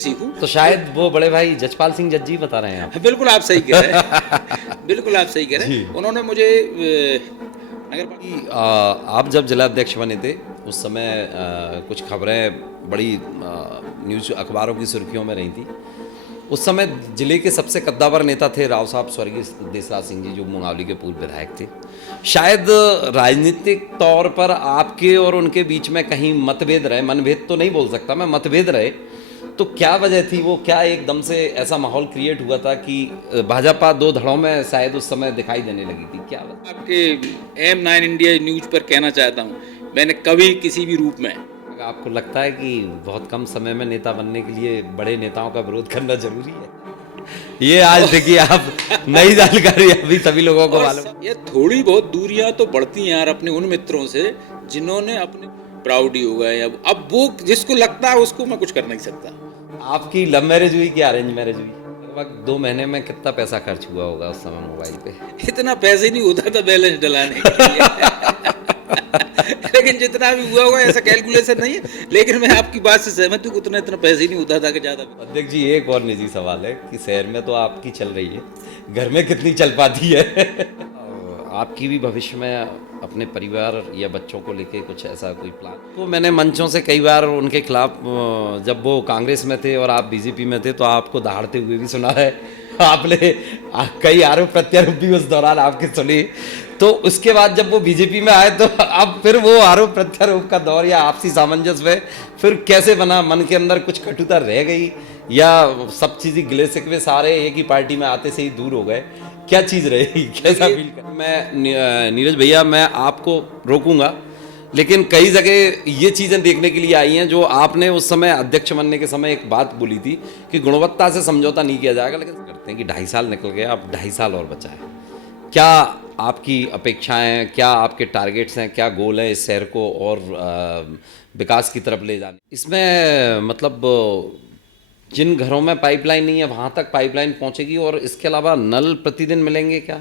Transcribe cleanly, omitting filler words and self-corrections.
सीखूं। तो शायद वो बड़े भाई जजपाल सिंह जज्जी बता रहे हैं आप। बिल्कुल आप सही कह रहे हैं। बिल्कुल आप सही कह रहे हैं। उन्होंने मुझे नगर कि आप जब जिला अध्यक्ष बने थे उस समय कुछ खबरें बड़ी न्यूज़ अखबारों की सुर्खियों में रही थी। उस समय जिले के सबसे कद्दावर नेता थे राव साहब स्वर्गीय देसराज सिंह जी, जो मुंगावली के पूर्व विधायक थे। शायद राजनीतिक तौर पर आपके और उनके बीच में कहीं मतभेद रहे, मनभेद तो नहीं बोल सकता मैं, मतभेद रहे। तो क्या वजह थी वो, क्या एकदम से ऐसा माहौल क्रिएट हुआ था कि भाजपा दो धड़ों में शायद उस समय दिखाई देने लगी थी, क्या वजह? आपके M9 इंडिया न्यूज पर कहना चाहता हूँ, मैंने कभी किसी भी रूप में आपको लगता है कि बहुत कम समय में नेता बनने के लिए बड़े नेताओं का विरोध करना जरूरी है? ये आज देखिए आप नई जानकारी अभी सभी लोगों को मालूम। ये थोड़ी बहुत दूरियां तो बढ़ती हैं यार अपने उन मित्रों से जिन्होंने अपने प्राउडी हो गए। अब वो जिसको लगता है उसको मैं कुछ कर नहीं सकता। आपकी लव मैरिज हुई कि अरेंज मैरिज हुई? लगभग 2 महीने में कितना पैसा खर्च हुआ होगा उस समय मोबाइल पे? इतना पैसे नहीं होता था बैलेंस डलाने के लिए। लेकिन जितना भी हुआ होगा ऐसा कैलकुलेशन नहीं है, लेकिन मैं आपकी बात से सहमत हूँ, उतना इतना पैसे नहीं होता था कि ज़्यादा। अध्यक्ष जी, एक और निजी सवाल है कि शहर में तो आपकी चल रही है, घर में कितनी चल पाती है? आपकी भी भविष्य में अपने परिवार या बच्चों को लेके कुछ ऐसा कोई प्लान? तो मैंने मंचों से कई बार उनके खिलाफ, जब वो कांग्रेस में थे और आप बीजेपी में थे, तो आपको दहाड़ते हुए भी सुना है। आपने कई आरोप प्रत्यारोप भी उस दौरान आपके सुने। तो उसके बाद जब वो बीजेपी में आए तो अब फिर वो आरोप प्रत्यारोप का दौर या आपसी सामंजस्य में फिर कैसे बना? मन के अंदर कुछ कटुता रह गई या सब चीज़ें गिले शिकवे सारे एक ही पार्टी में आते से ही दूर हो गए? क्या चीज़ रहेगी, कैसा फील कर? मैं नीरज भैया, मैं आपको रोकूंगा, लेकिन कई जगह ये चीज़ें देखने के लिए आई हैं जो आपने उस समय अध्यक्ष बनने के समय एक बात बोली थी कि गुणवत्ता से समझौता नहीं किया जाएगा, लेकिन करते हैं कि 2.5 साल निकल गए, अब 2.5 साल और बचा है। क्या आपकी अपेक्षाएं, क्या आपके टारगेट्स हैं, क्या गोल है इस शहर को और विकास की तरफ ले जाने? इसमें मतलब जिन घरों में पाइपलाइन नहीं है वहाँ तक पाइपलाइन पहुँचेगी और इसके अलावा नल प्रतिदिन मिलेंगे क्या?